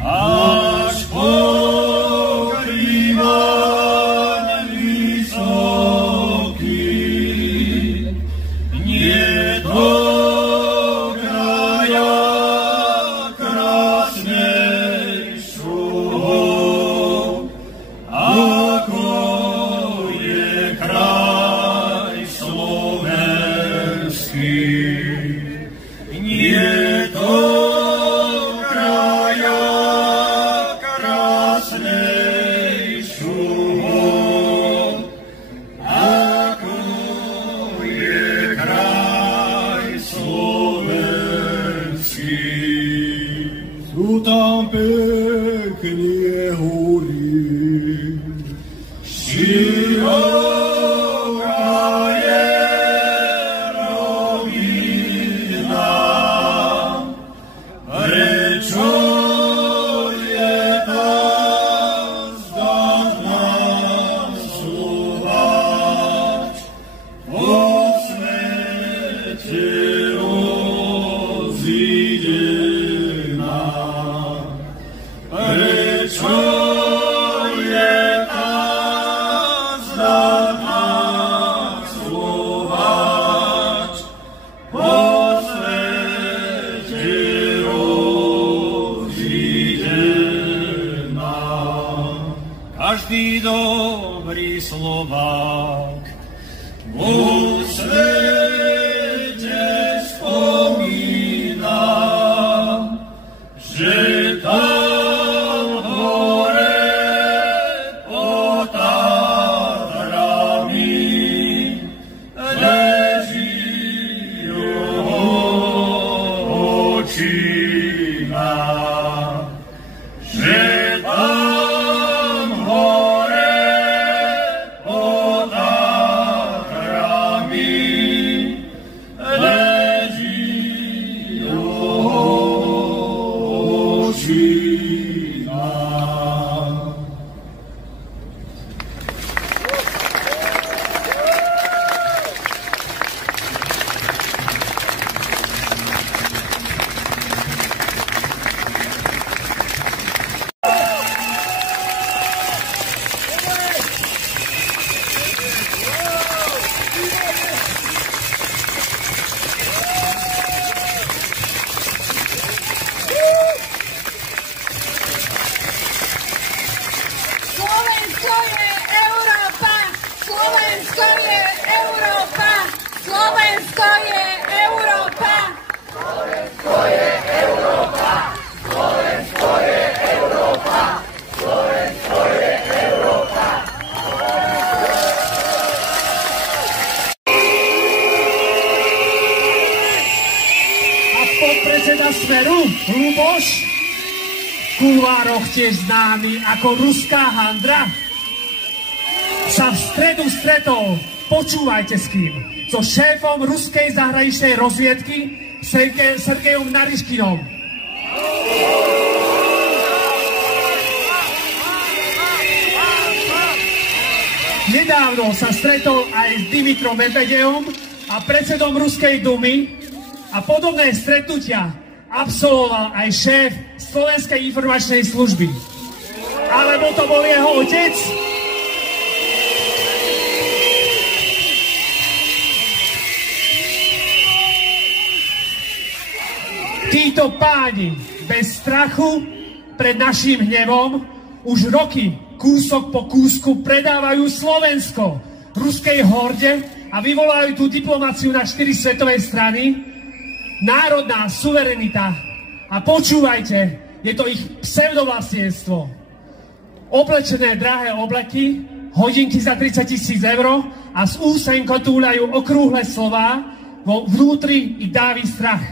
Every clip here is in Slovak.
Až pokrývaň vysoký, nie do kraja krásnejšieho, ako je kraj slovenský. Nie do tam pekne horí, široká je rovina, prečo je tá zdatná slúvať po svete rozídená. Prečo je tá zdatná slúvať po svete rozídená? Každý dobrý Slovák vo svete spomína, že tam hore pod Tatrami leží jeho očina. Že tam hore pod Tatrami leží jeho očina. Slovensko je Európa! Slovensko je Európa! Slovensko je Európa! Slovensko je Európa! Slovensko je Európa! Slovensko je Európa! A podpredseda Smeru, Luboš, v kuluároch tiež známy ako ruská handra, sa v stredu stretol, počúvajte s kým, so šéfom ruskej zahraničnej rozviedky Sergejom Naryškinom. Nedávno sa stretol aj s Dmitrom Medvedevom a predsedom Ruskej dumy a podobné stretnutia absolvoval aj šéf Slovenskej informačnej služby. Alebo to bol jeho otec? Títo páni bez strachu pred naším hnevom už roky kúsok po kúsku predávajú Slovensko ruskej horde a vyvolajú tú diplomáciu na 4 svetové strany. Národná suverenita. A počúvajte, je to ich pseudovlastníctvo. Oblečené drahé obleky, hodinky za 30 000 eur a z úst sa im kotúľajú okrúhle slová, vo vnútri ich dáví strach.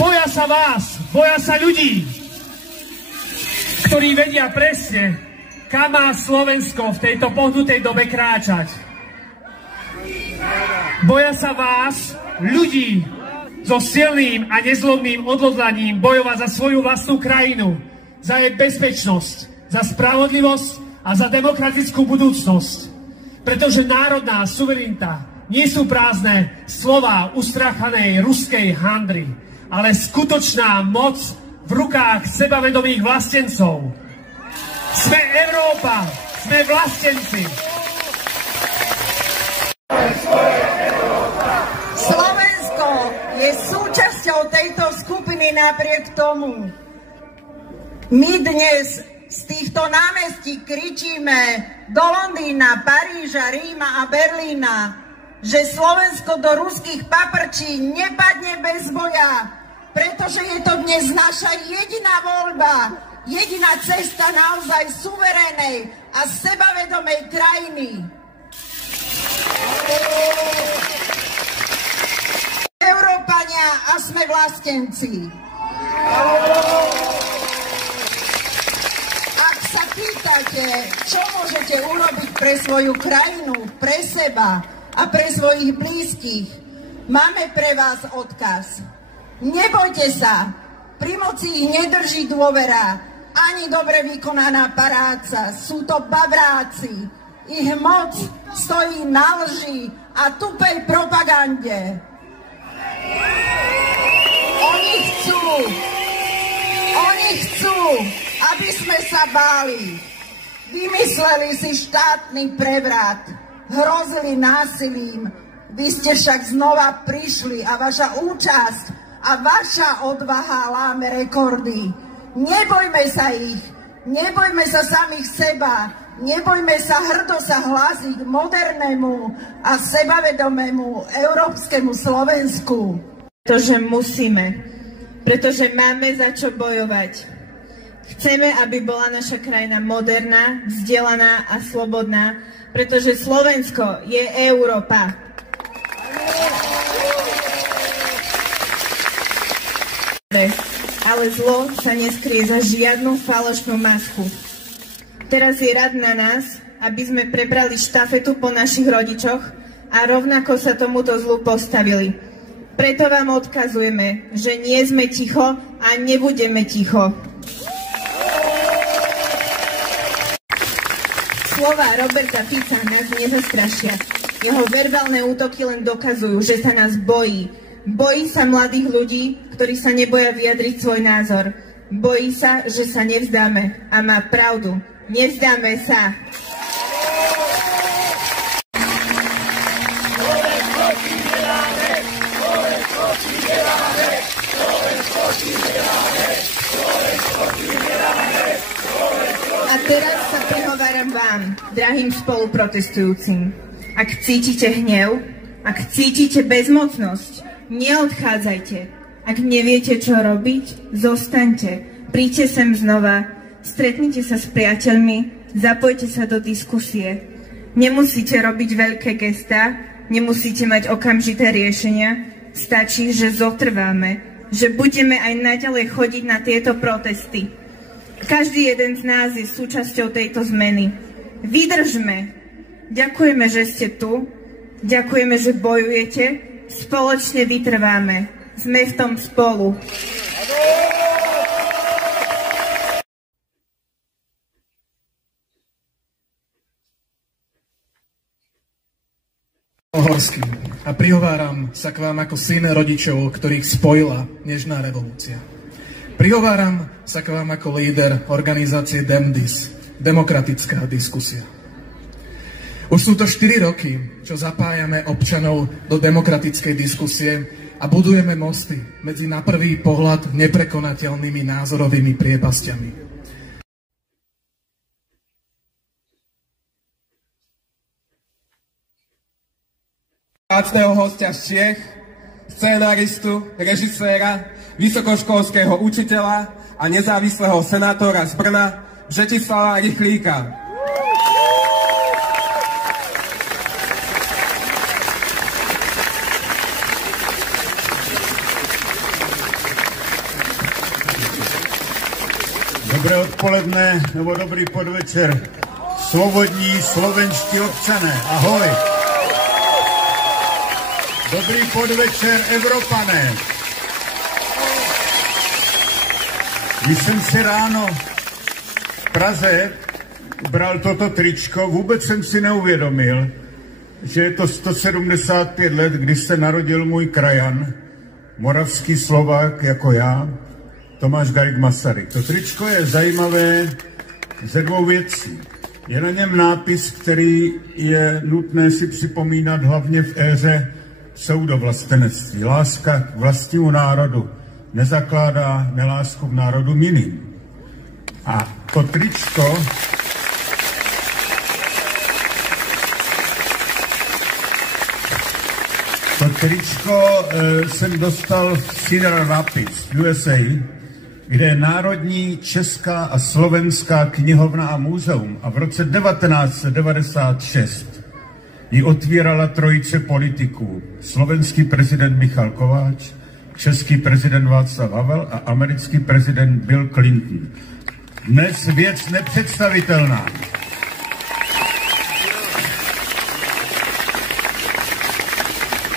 Boja sa vás, boja sa ľudí, ktorí vedia presne, kam má Slovensko v tejto pohnutej dobe kráčať. Boja sa vás, ľudí, so silným a nezlomným odhodlaním bojovať za svoju vlastnú krajinu, za jej bezpečnosť, za spravodlivosť a za demokratickú budúcnosť. Pretože národná suverenita nie sú prázdne slová ustrachanej ruskej handry, ale skutočná moc v rukách sebavedomých vlastencov. Sme Európa, sme vlastenci. Slovensko je súčasťou tejto skupiny napriek tomu. My dnes z týchto námestí kričíme do Londýna, Paríža, Ríma a Berlína, že Slovensko do ruských paprčí nepadne bez boja, pretože je to dnes naša jediná voľba, jediná cesta naozaj suverénej a sebavedomej krajiny. Európania a sme vlastenci. Ak sa pýtate, čo môžete urobiť pre svoju krajinu, pre seba a pre svojich blízkych, máme pre vás odkaz. Nebojte sa, pri moci ich nedrží dôvera, ani dobre vykonaná práca. Sú to babráci. Ich moc stojí na lži a tupej propagande. Oni chcú, aby sme sa báli. Vymysleli si štátny prevrat, hrozili násilím. Vy ste však znova prišli a vaša účasť a vaša odvaha láme rekordy. Nebojme sa ich, nebojme sa samých seba, nebojme sa hrdo sa hlásiť modernému a sebavedomému európskemu Slovensku. Pretože musíme, pretože máme za čo bojovať. Chceme, aby bola naša krajina moderná, vzdelaná a slobodná, pretože Slovensko je Európa. Ale zlo sa neskrie za žiadnu falošnú masku. Teraz je rad na nás, aby sme prebrali štafetu po našich rodičoch a rovnako sa tomuto zlu postavili. Preto vám odkazujeme, že nie sme ticho a nebudeme ticho. Slová Roberta Fica nás nezastrašia. Jeho verbálne útoky len dokazujú, že sa nás bojí. Bojí sa mladých ľudí, ktorí sa neboja vyjadriť svoj názor. Bojí sa, že sa nevzdáme. A má pravdu. Nevzdáme sa. A teraz sa prihováram vám, drahým spoluprotestujúcim. Ak cítite hnev, ak cítite bezmocnosť, neodchádzajte. Ak neviete, čo robiť, zostaňte. Príďte sem znova, stretnite sa s priateľmi, zapojte sa do diskusie. Nemusíte robiť veľké gestá, nemusíte mať okamžité riešenia. Stačí, že zotrváme, že budeme aj naďalej chodiť na tieto protesty. Každý jeden z nás je súčasťou tejto zmeny. Vydržme. Ďakujeme, že ste tu. Ďakujeme, že bojujete. Spoločne vytrváme. Sme v tom spolu. Horský. A prihováram sa k vám ako syn rodičov, ktorých spojila nežná revolúcia. Prihováram sa k vám ako líder organizácie Demdis, Demokratická diskusia. Už sú to 4 roky, čo zapájame občanov do demokratickej diskusie a budujeme mosty medzi na prvý pohľad neprekonateľnými názorovými priepasťami. Vzácneho hostia z Čiech, scenáristu, režiséra, vysokoškolského učiteľa a nezávislého senátora z Brna, Břetislava Rychlíka. Dobré odpoledne nebo dobrý podvečer. Svobodní slovenští občané, ahoj. Dobrý podvečer, Evropané. Když jsem si ráno v Praze bral toto tričko, vůbec jsem si neuvědomil, že je to 175 let, kdy se narodil můj krajan, moravský Slovák jako já, Tomáš Garrigue Masaryk. To tričko je zajímavé ze dvou věcí. Je na něm nápis, který je nutné si připomínat hlavně v éře pseudovlastenectví. Láska k vlastnímu národu nezakládá nelásku k národům jiným. A to tričko jsem dostal v Cedar Rapids, USA, kde je Národní česká a slovenská knihovna a muzeum. A v roce 1996 ji otvírala trojice politiků. Slovenský prezident Michal Kováč, český prezident Václav Havel a americký prezident Bill Clinton. Dnes věc nepředstavitelná.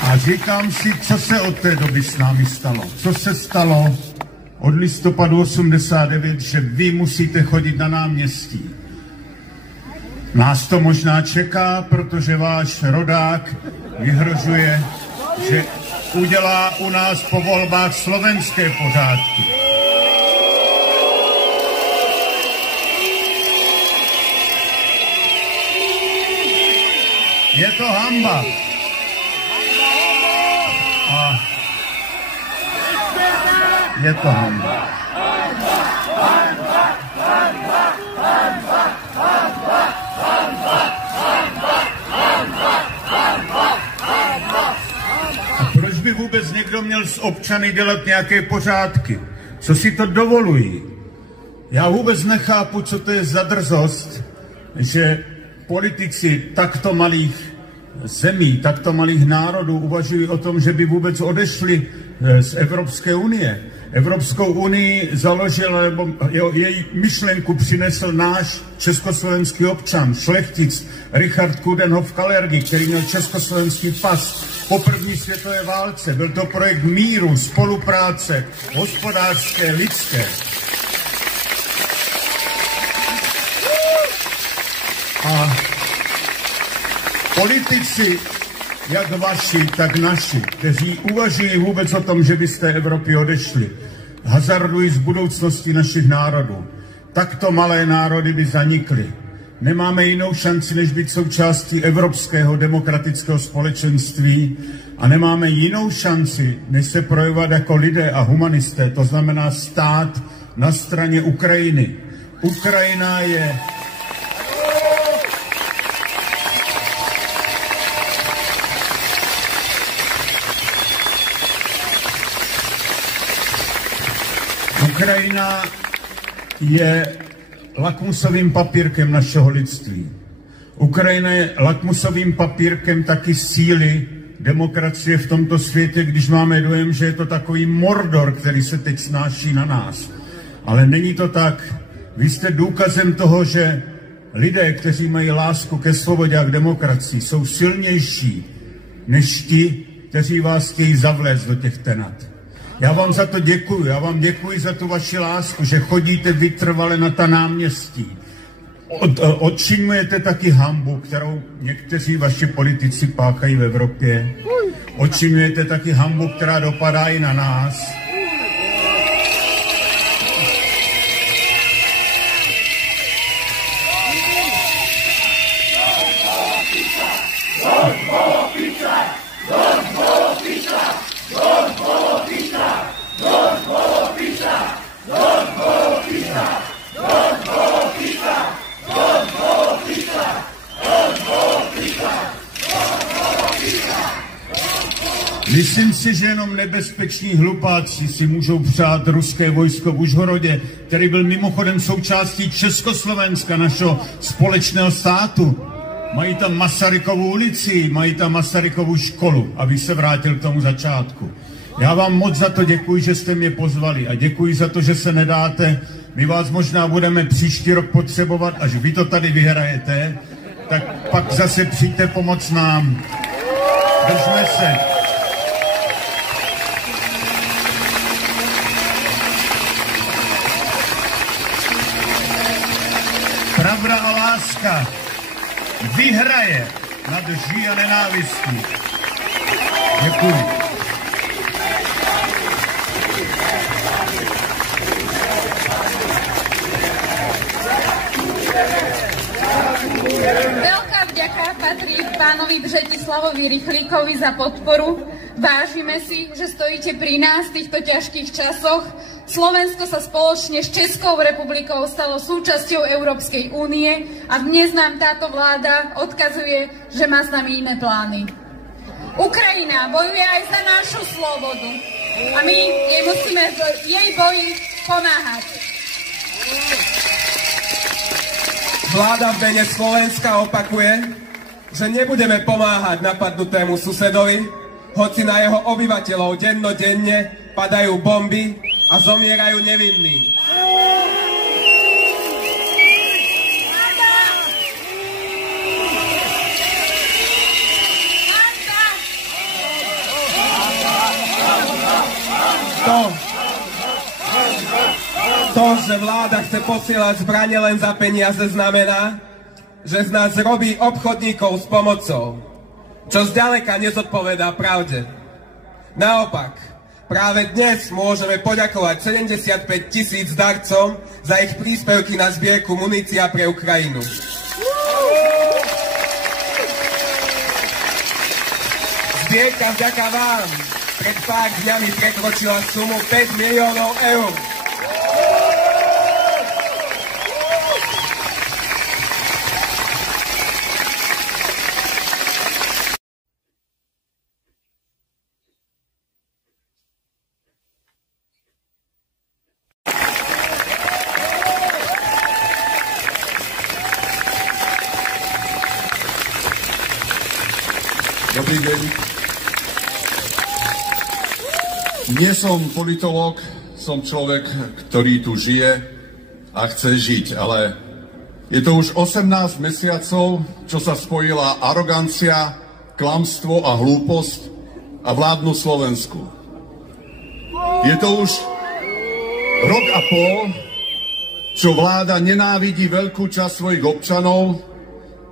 A říkám si, co se od té doby s námi stalo. Co se stalo od listopadu 89, že vy musíte chodit na náměstí. Nás to možná čeká, protože váš rodák vyhrožuje, že udělá u nás po volbách slovenské pořádky. Je to hanba. A je to hanba. A proč by vůbec někdo měl s občany dělat nějaké pořádky? Co si to dovolují? Já vůbec nechápu, co to je za drzost, že politici takto malých zemí, takto malých národů uvažují o tom, že by vůbec odešli z Evropské unie. Evropskou unii založil, nebo její myšlenku přinesl náš československý občan, šlechtic Richard Coudenhove-Kalergi, který měl československý pas po první světové válce. Byl to projekt míru, spolupráce, hospodářské, lidské. A politici, jak vaši, tak naši, kteří uvažují vůbec o tom, že by z té Evropy odešli, hazardují z budoucnosti našich národů. Takto malé národy by zanikly. Nemáme jinou šanci, než být součástí evropského demokratického společenství a nemáme jinou šanci, než se projevovat jako lidé a humanisté, to znamená stát na straně Ukrajiny. Ukrajina je Ukrajina je lakmusovým papírkem našeho lidství. Ukrajina je lakmusovým papírkem taky síly demokracie v tomto světě, když máme dojem, že je to takový Mordor, který se teď snáší na nás. Ale není to tak. Vy jste důkazem toho, že lidé, kteří mají lásku ke svobodě a k demokracii, jsou silnější než ti, kteří vás chtějí zavlézt do těch tenat. Já vám za to děkuji, já vám děkuji za tu vaši lásku, že chodíte vytrvale na ta náměstí. Odčiňujete taky hanbu, kterou někteří vaši politici páchají v Evropě. Odčiňujete taky hanbu, která dopadá i na nás. Myslím si, že jenom nebezpeční hlupáci si můžou přát ruské vojsko v Užhorodě, který byl mimochodem součástí Československa, našeho společného státu. Mají tam Masarykovu ulici, mají tam Masarykovu školu, aby se vrátil k tomu začátku. Já vám moc za to děkuji, že jste mě pozvali a děkuji za to, že se nedáte. My vás možná budeme příští rok potřebovat, až vy to tady vyhrajete, tak pak zase přijďte pomoct nám. Držme se. dobra a láska vyhraje nad lží a nenávistí. Děkuji. Veľká vďaka patrí pánovi Břetislavovi Rychlíkovi za podporu. Vážime si, že stojíte pri nás v týchto ťažkých časoch. Slovensko sa spoločne s Českou republikou stalo súčasťou Európskej únie a dnes nám táto vláda odkazuje, že má s nami iné plány. Ukrajina bojuje aj za našu slobodu a my jej musíme v jej boji pomáhať. Vláda v mene Slovenska opakuje, že nebudeme pomáhať napadnutému susedovi, hoci na jeho obyvateľov dennodenne padajú bomby a zomierajú nevinní. To, že vláda chce posielať zbrane len za peniaze, znamená, že z nás robí obchodníkov s pomocou, čo zďaleka nezodpovedá pravde. Naopak, práve dnes môžeme poďakovať 75 000 darcom za ich príspevky na zbierku munícia pre Ukrajinu. Zbierka vďaka vám pred pár dňami prekročila sumu 5 miliónov eur. Dobrý deň. Nie som politológ, som človek, ktorý tu žije a chce žiť, ale je to už 18 mesiacov, čo sa spojila arogancia, klamstvo a hlúposť a vládnu Slovensku. Je to už rok a pol, čo vláda nenávidí veľkú časť svojich občanov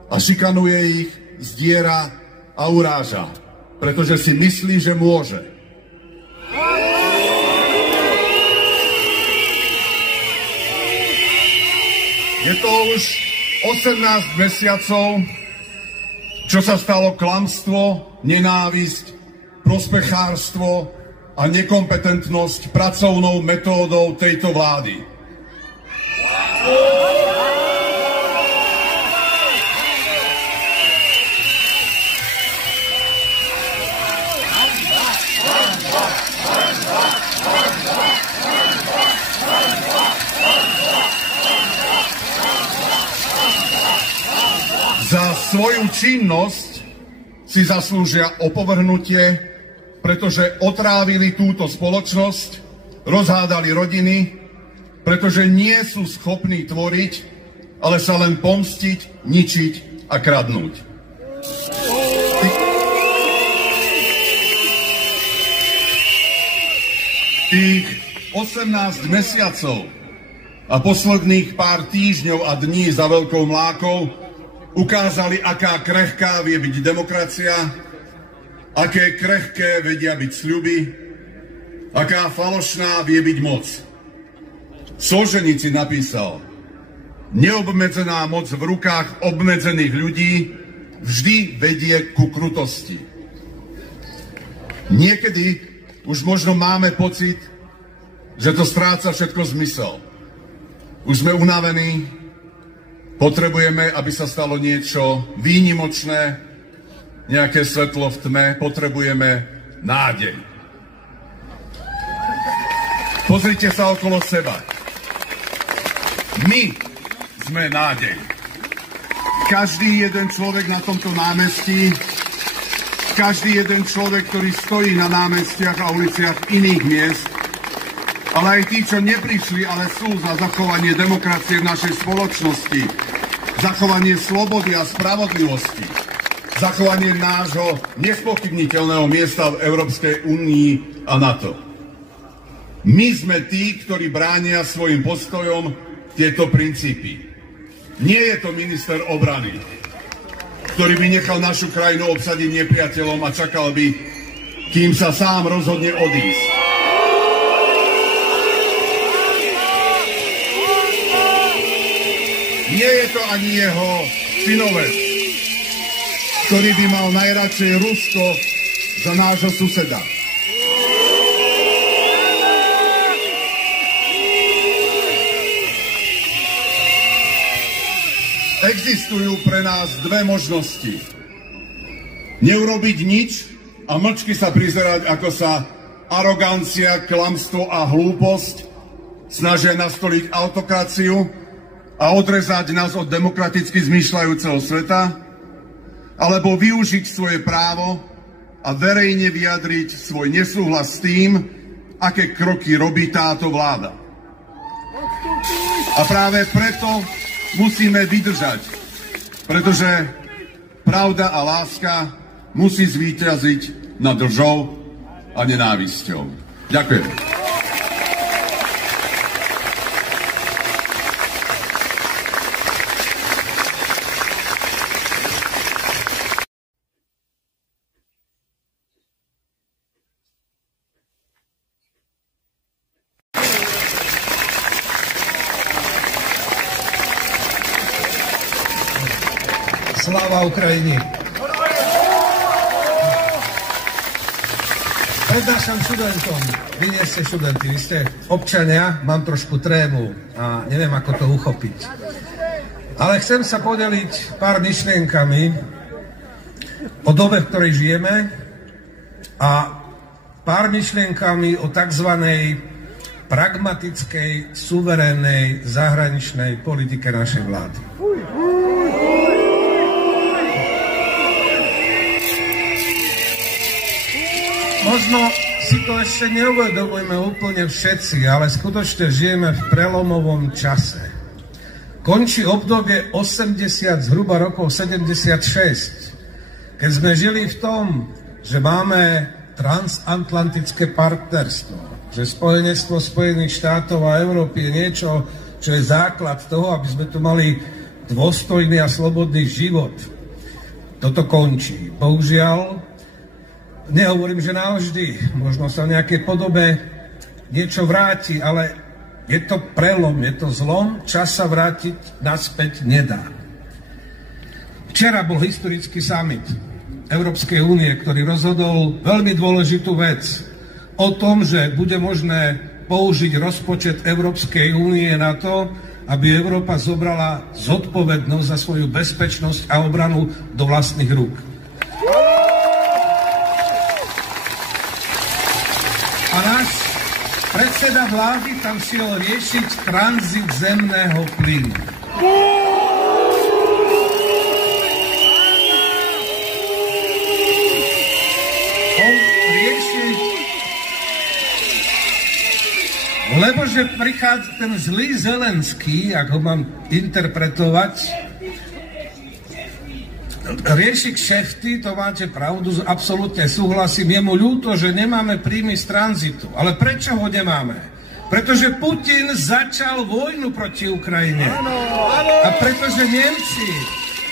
a šikanuje ich, zdiera a uráža, pretože si myslí, že môže. Je to už 18 mesiacov, čo sa stalo klamstvo, nenávisť, prospechárstvo a nekompetentnosť pracovnou metódou tejto vlády. Za svoju činnosť si zaslúžia opovrhnutie, pretože otrávili túto spoločnosť, rozhádali rodiny, pretože nie sú schopní tvoriť, ale sa len pomstiť, ničiť a kradnúť. Tých 18 mesiacov a posledných pár týždňov a dní za veľkou mlákou ukázali, aká krehká vie byť demokracia, aké krehké vedia byť sľuby, aká falošná vie byť moc. Solženici napísal: neobmedzená moc v rukách obmedzených ľudí vždy vedie ku krutosti. Niekedy už možno máme pocit, že to stráca všetko zmysel. Už sme unavení, potrebujeme, aby sa stalo niečo výnimočné, nejaké svetlo v tme, potrebujeme nádej. Pozrite sa okolo seba. My sme nádej. Každý jeden človek na tomto námestí, každý jeden človek, ktorý stojí na námestiach a uliciach iných miest, ale aj tí, čo neprišli, ale sú za zachovanie demokracie v našej spoločnosti, zachovanie slobody a spravodlivosti, zachovanie nášho nespochybniteľného miesta v Európskej únii a NATO. My sme tí, ktorí bránia svojim postojom tieto princípy. Nie je to minister obrany, ktorý by nechal našu krajinu obsadiť nepriateľom a čakal by, kým sa sám rozhodne odísť. Nie je to ani jeho synovec, ktorý by mal najradšej Rusko za nášho suseda. Existujú pre nás dve možnosti. Neurobiť nič a mlčky sa prizerať, ako sa arogancia, klamstvo a hlúposť snažia nastoliť autokraciu a odrezať nás od demokraticky zmýšľajúceho sveta, alebo využiť svoje právo a verejne vyjadriť svoj nesúhlas s tým, aké kroky robí táto vláda. A práve preto musíme vydržať, pretože pravda a láska musí zvíťaziť nad lžou a nenávisťou. Ďakujem. Sláva Ukrajine! Prednášam študentom. Vy nie ste študenti, vy ste občania, mám trošku trému a neviem, ako to uchopiť. Ale chcem sa podeliť pár myšlienkami o dobe, v ktorej žijeme a pár myšlienkami o tzv. Pragmatickej, suverénnej zahraničnej politike našej vlády. Možno si to ešte neuvedomujeme úplne všetci, ale skutočne žijeme v prelomovom čase. Končí obdobie 80, zhruba rokov 76, keď sme žili v tom, že máme transatlantické partnerstvo, že spojenectvo Spojených štátov a Európy je niečo, čo je základ toho, aby sme tu mali dôstojný a slobodný život. Toto končí. Bohužiaľ, nehovorím, že navždy, možno sa v nejakej podobe niečo vráti, ale je to prelom, je to zlom, čas sa vrátiť naspäť nedá. Včera bol historický summit Európskej únie, ktorý rozhodol veľmi dôležitú vec o tom, že bude možné použiť rozpočet Európskej únie na to, aby Európa zobrala zodpovednosť za svoju bezpečnosť a obranu do vlastných rúk. A náš predseda vlády tam šiel riešiť tranzit zemného plynu. On riešiť, lebože prichádza ten zlý Zelenský, ak ho mám interpretovať, rieši kšefty, to máte pravdu, absolútne súhlasím. Je mu ľúto, že nemáme príjmy z tranzitu. Ale prečo ho nemáme? Pretože Putin začal vojnu proti Ukrajine. A pretože Nemci,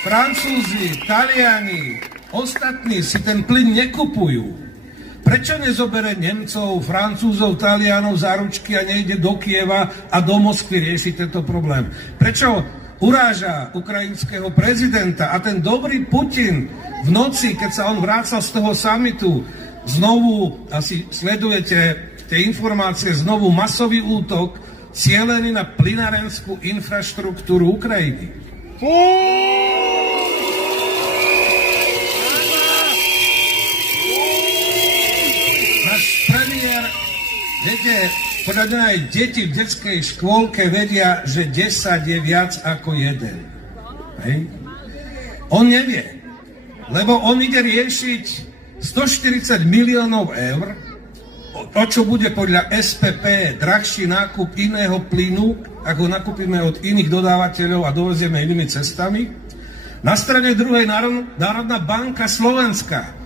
Francúzi, Taliani, ostatní si ten plyn nekupujú. Prečo nezobere Nemcov, Francúzov, Talianov za ručky a nejde do Kieva a do Moskvy riešiť tento problém? Prečo uráža ukrajinského prezidenta a ten dobrý Putin v noci, keď sa on vrácal z toho summitu, znovu, asi sledujete tie informácie, znovu masový útok cielený na plynárenskú infraštruktúru Ukrajiny. Náš premiér vedie, podľa mňa aj deti v detskej škôlke vedia, že 10 je viac ako 1. Hej? On nevie, lebo on ide riešiť 140 miliónov eur, o čo bude podľa SPP drahší nákup iného plynu, ako nakúpime od iných dodávateľov a dovezieme inými cestami. Na strane druhej Národná banka Slovenska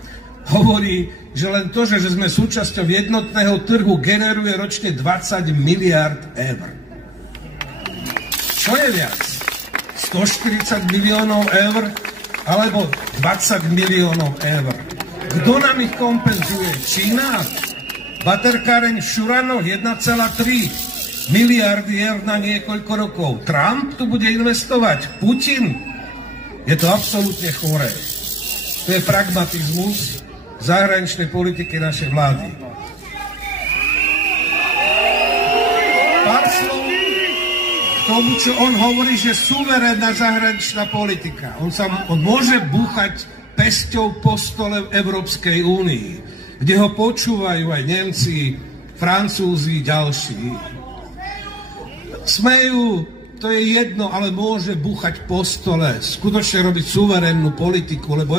hovorí, že len to, že sme súčasťou jednotného trhu, generuje ročne 20 miliárd eur. Čo je viac? 140 miliónov eur alebo 20 miliónov eur. Kto nám ich kompenzuje? Čína? Baterkáreň v Šuranoch 1,3 miliardy eur na niekoľko rokov. Trump tu bude investovať. Putin? Je to absolútne choré. To je pragmatizmus zahraničnej politiky našej vlády. Pár slov k tomu, čo on hovorí, že suverénna zahraničná politika. On môže búchať pesťou po stole v Európskej únii, kde ho počúvajú aj Nemci, Francúzi, ďalší. Smejú, to je jedno, ale môže búchať po stole, skutočne robiť suverénnu politiku, lebo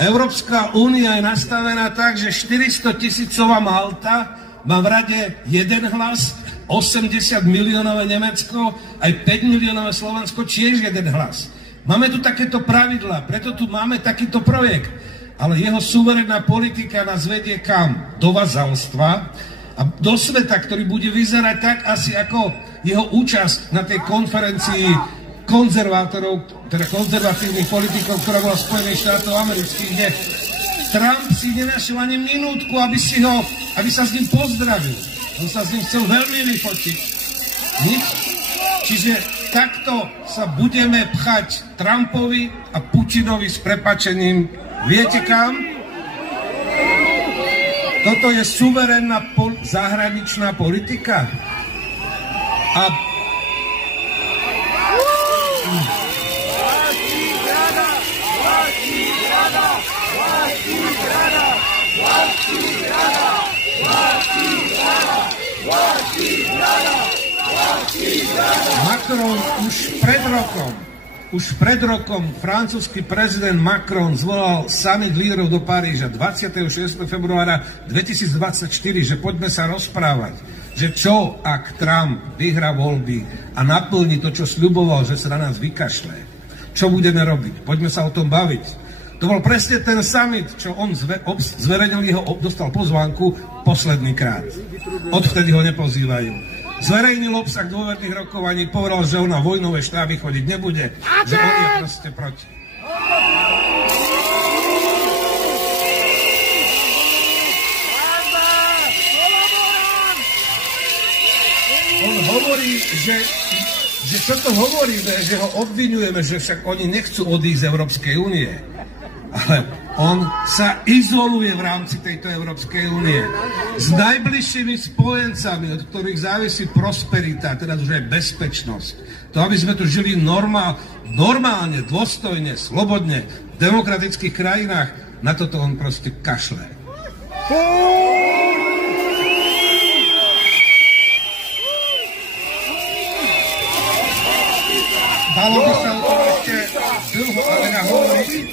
Európska únia je nastavená tak, že 400-tisícová Malta má v rade jeden hlas, 80 miliónové Nemecko, aj 5 miliónové Slovensko, tiež jeden hlas. Máme tu takéto pravidlá, preto tu máme takýto projekt. Ale jeho suverénna politika nás vedie kam? Do vazalstva a do sveta, ktorý bude vyzerať tak asi ako jeho účasť na tej konferencii konzervátorov, teda konzervatívnych politikov, ktorá bola Spojených štátov amerických, kde Trump si nenašiel ani minútku, aby sa s ním pozdravil. On sa s ním chcel veľmi vyfotiť. Nič. Čiže takto sa budeme pchať Trumpovi a Putinovi s prepáčením. Viete kam? Toto je suverénna zahraničná politika. A Macron už pred rokom francúzsky prezident Macron zvolal summit líderov do Paríža 26. februára 2024, že poďme sa rozprávať, že čo ak Trump vyhrá voľby a naplní to, čo sľuboval, že sa na nás vykašle. Čo budeme robiť? Poďme sa o tom baviť. To bol presne ten summit, čo on zverejnil, dostal pozvánku posledný krát. Odvtedy ho nepozývajú. Zverejnil obsah dôverných rokovaní, povedal, že on na vojnové štáby chodiť nebude, že on je proste proti. On hovorí, že čo to hovoríme, že ho obviňujeme, že však oni nechcú odísť z Európskej únie. Ale on sa izoluje v rámci tejto Európskej únie s najbližšími spojencami, od ktorých závisí prosperita, teda už aj bezpečnosť. To, aby sme tu žili normálne, dôstojne, slobodne, v demokratických krajinách, na toto on proste kašle. Dalo by sa o tom ešte dlho a veľa hovoriť,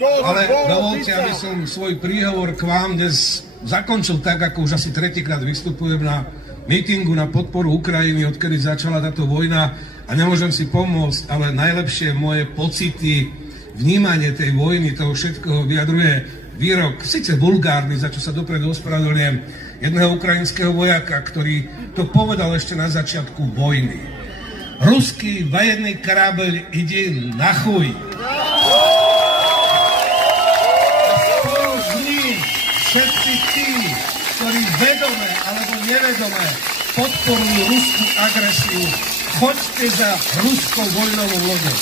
ale dovolte, aby som svoj príhovor k vám dnes zakončil tak, ako už asi tretíkrát vystupujem na mítingu na podporu Ukrajiny, odkedy začala táto vojna a nemôžem si pomôcť, ale najlepšie moje pocity, vnímanie tej vojny, toho všetkoho vyjadruje výrok, síce vulgárny, za čo sa dopredu ospravedlňujem, jedného ukrajinského vojaka, ktorý to povedal ešte na začiatku vojny. Ruský vojenný krábeľ ide na chuj. Všetci tí, ktorí vedome alebo nevedome podporujú ruskú agresiu, choďte za ruskou vojnovou loďou.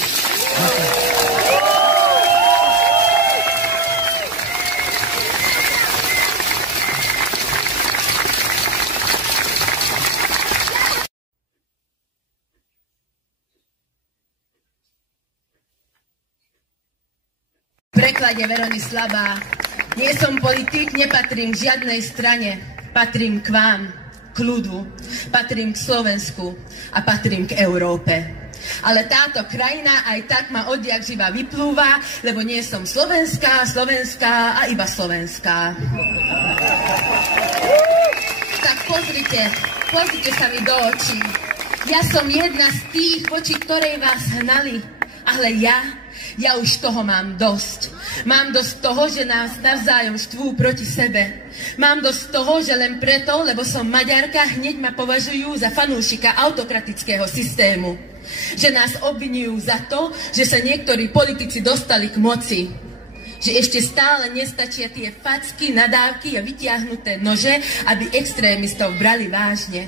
V preklade Verony Slabá. Nie som politik, nepatrím k žiadnej strane. Patrím k vám, k ľudu, patrím k Slovensku a patrím k Európe. Ale táto krajina aj tak ma odjak živa vyplúva, lebo nie som slovenská a iba slovenská. Tak pozrite sa mi do očí. Ja som jedna z tých, voči ktorej vás hnali, ale ja už toho mám dosť. Mám dosť toho, že nás navzájom štvú proti sebe. Mám dosť toho, že len preto, lebo som Maďarka, hneď ma považujú za fanúšika autokratického systému. Že nás obvinujú za to, že sa niektorí politici dostali k moci. Že ešte stále nestačia tie facky, nadávky a vytiahnuté nože, aby extrémistov brali vážne.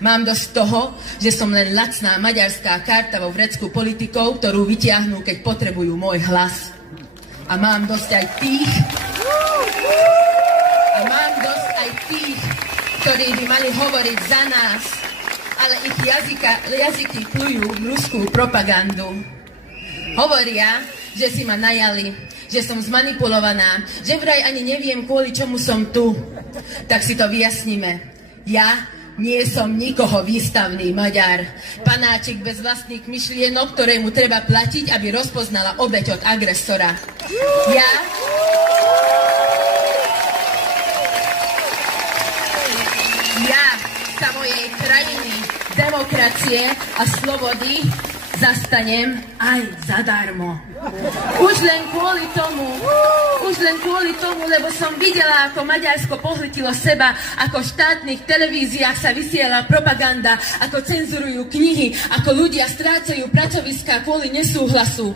Mám dosť toho, že som len lacná maďarská karta vo vrecku politikov, ktorú vytiahnú, keď potrebujú môj hlas. A mám dosť aj tých, ktorí by mali hovoriť za nás, ale ich jazyky plujú ruskú propagandu. Hovoria, že si ma najali, že som zmanipulovaná, že vraj ani neviem, kvôli čomu som tu. Tak si to vyjasníme. Ja nie som nikoho výstavný Maďar. Panáčik bez vlastných myšlienok, ktorému treba platiť, aby rozpoznala obeť od agresora. Ja sa mojej krajiny, demokracie a slobody zastanem aj zadarmo. Už len kvôli tomu, lebo som videla, ako Maďarsko pohltilo seba, ako v štátnych televíziách sa vysiela propaganda, ako cenzurujú knihy, ako ľudia strácajú pracoviská kvôli nesúhlasu.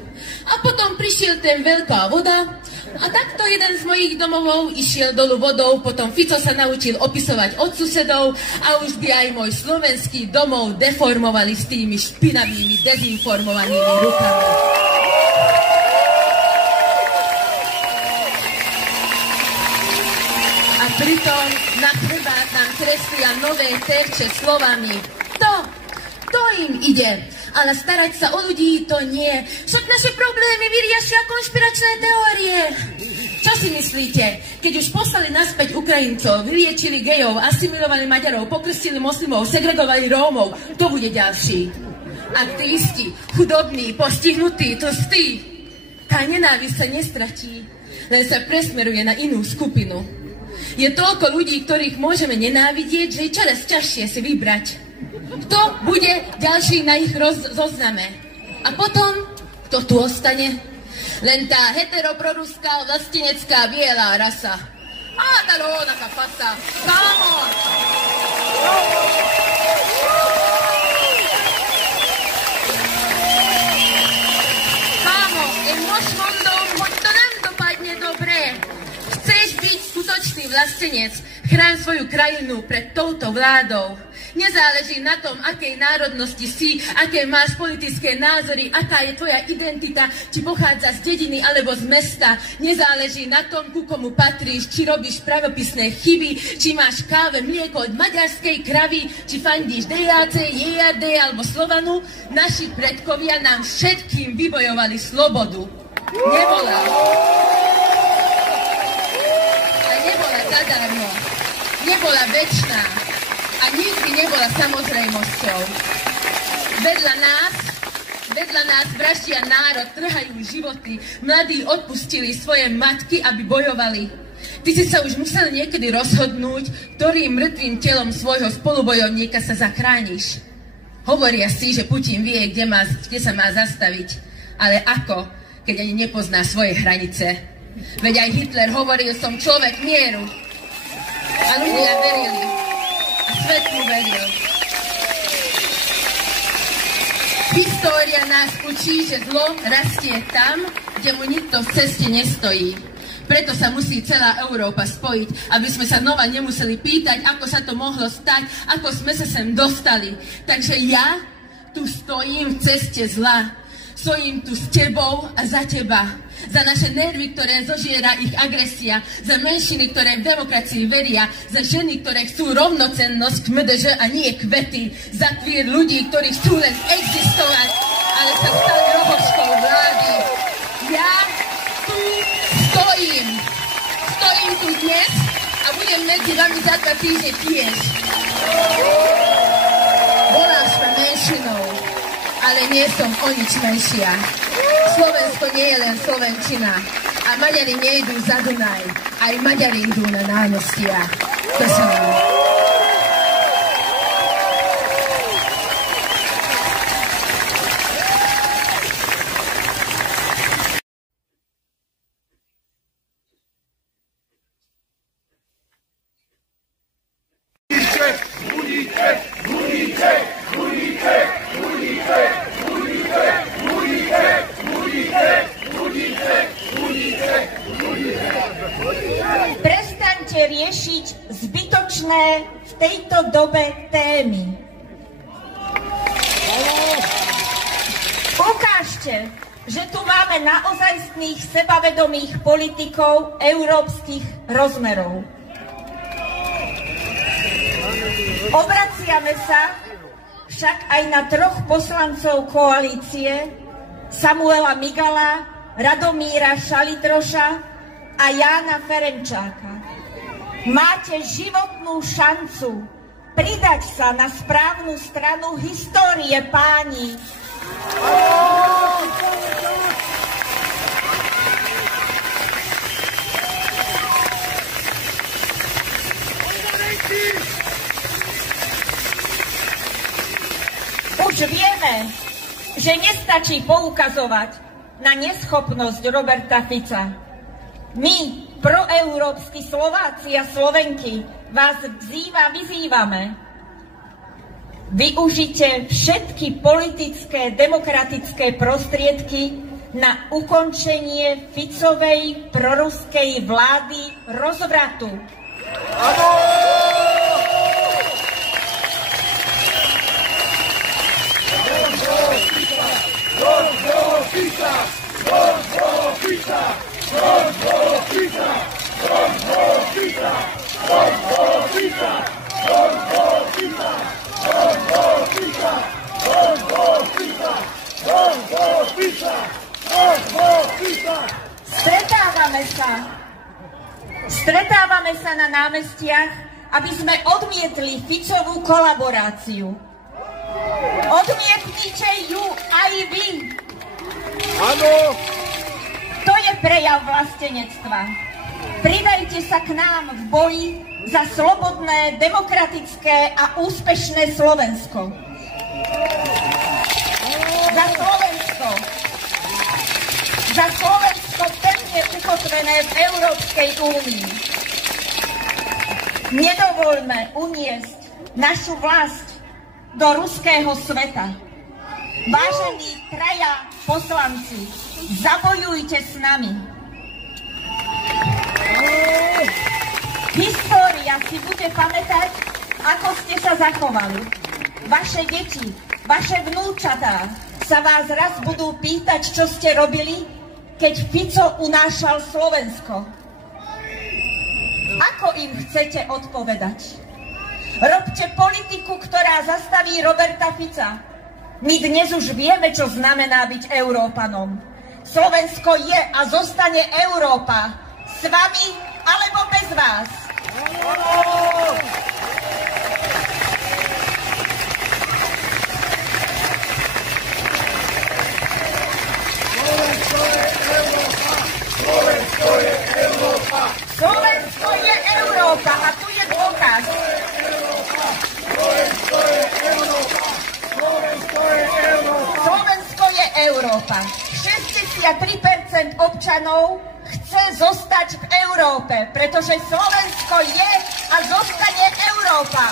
A potom prišiel ten veľká voda a takto jeden z mojich domovov išiel dolu vodou, potom Fico sa naučil opisovať od susedov a už by aj môj slovenský domov deformovali s tými špinavými, dezinformovanými rukami. A pritom na chrbát nám kreslia nové terče slovami. To im ide, ale starať sa o ľudí to nie. Však naše problémy vyriešia konšpiračné teórie. Čo si myslíte, keď už poslali naspäť Ukrajincov, vyliečili gejov, asimilovali Maďarov, pokrstili moslimov, segregovali Rómov, kto bude ďalší? Aktivisti, chudobní, postihnutí, tlstí. Tá nenávisť sa nestratí, len sa presmeruje na inú skupinu. Je toľko ľudí, ktorých môžeme nenávidieť, že je čoraz ťažšie si vybrať. Kto bude ďalší na ich zozname? A potom, kto tu ostane? Len tá heteroproruská, vlastenecká, bielá rasa. A tá rovnaká pasa. Come on! Kámo, môž mondou, hoď to nám dopadne dobre. Chceš byť skutočný vlastenec, chráň svoju krajinu pred touto vládou. Nezáleží na tom, akej národnosti si, aké máš politické názory, aká je tvoja identita, či pochádza z dediny alebo z mesta. Nezáleží na tom, ku komu patríš, či robíš pravopisné chyby, či máš káve mlieko od maďarskej kravy, či fandíš DAC, JRD alebo Slovanu. Naši predkovia nám všetkým vybojovali slobodu. Nebola zadarmo, nebola večná a nikdy nebola samozrejmosťou. Vedľa nás vraždia národ, trhajú životy, mladí odpustili svoje matky, aby bojovali. Ty si sa už musel niekedy rozhodnúť, ktorým mŕtvým telom svojho spolubojovníka sa zachrániš. Hovoria si, že Putin vie, kde sa má zastaviť. Ale ako, keď ani nepozná svoje hranice? Veď aj Hitler hovoril, som človek mieru. A ľudia verili. A svet mu veril. História nás učí, že zlo rastie tam, kde mu nikto v ceste nestojí. Preto sa musí celá Európa spojiť, aby sme sa znova nemuseli pýtať, ako sa to mohlo stať, ako sme sa sem dostali. Takže ja tu stojím v ceste zla. Stojím tu s tebou a za teba. Za naše nervy, ktoré zožiera ich agresia. Za menšiny, ktoré v demokracii veria. Za ženy, ktoré chcú rovnocennosť k MDŽ a nie kvety. Za queer ľudí, ktorí chcú len existovať, ale sa stali robočkou vlády. Ja tu stojím. Stojím tu dnes a budem medzi vami za 2 týždne tiež. Voláš ma menšinou, ale nie som o nič menšia. Slovensko nie je len slovenčina. A Maďari nejdú za Dunaj. Aj Maďari idú na námestia. To som. Budíte! témy. Ukážte, že tu máme naozajstných sebavedomých politikov európskych rozmerov. Obraciame sa však aj na 3 poslancov koalície, Samuela Migala, Radomíra Šalitroša a Jána Ferenčáka. Máte životnú šancu pridať sa na správnu stranu histórie, páni. Už vieme, že nestačí poukazovať na neschopnosť Roberta Fica. My, proeurópski Slováci a Slovenky, vás vyzývame. Využite všetky politické, demokratické prostriedky na ukončenie Ficovej proruskej vlády rozvratu. Stretávame sa na námestiach, aby sme odmietli Ficovú kolaboráciu. Odmietnite ju aj vy. Áno. To je prejav vlastenectva. Pridajte sa k nám v boji za slobodné, demokratické a úspešné Slovensko. Za Slovensko. Za Slovensko pevne ukotvené v Európskej únii. Nedovoľme uniesť našu vlast do ruského sveta. Vážení 3 poslanci, zabojujte s nami. História si bude pamätať, ako ste sa zachovali. Vaše deti, vaše vnúčatá sa vás raz budú pýtať, čo ste robili, keď Fico unášal Slovensko. Ako im chcete odpovedať? Robte politiku, ktorá zastaví Roberta Fica. My dnes už vieme, čo znamená byť Európanom. Slovensko je a zostane Európa. S vami alebo bez vás. Slovensko je Európa. Slovensko je Európa a tu je dôkaz. Slovensko je Európa. Slovensko je Európa. 63% občanov chce zostať v Európe, pretože Slovensko je a zostane Európa.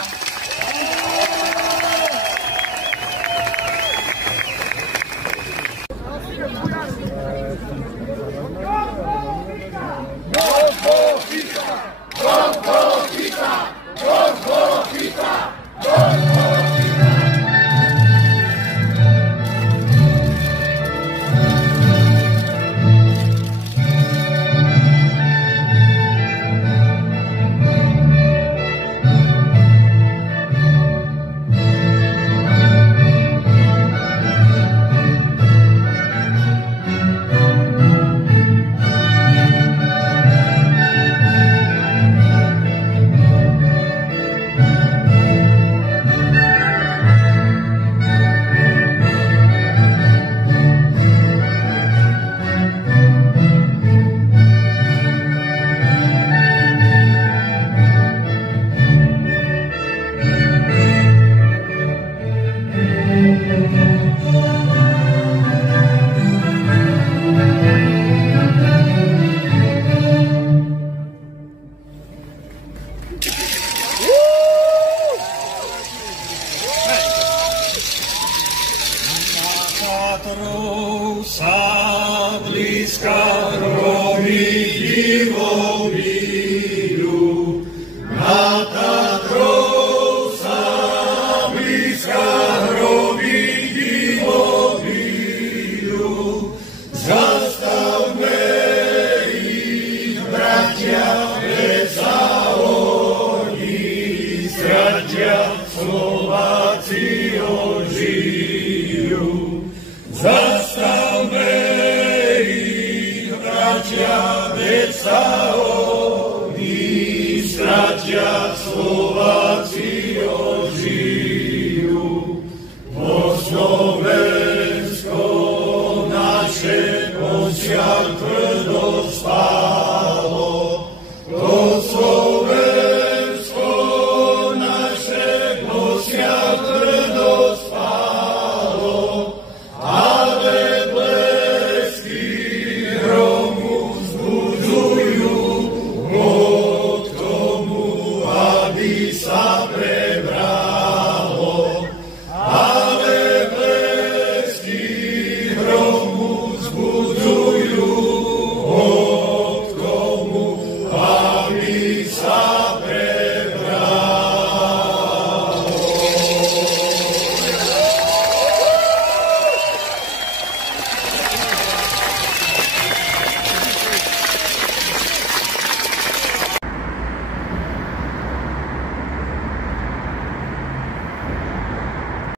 demokracii.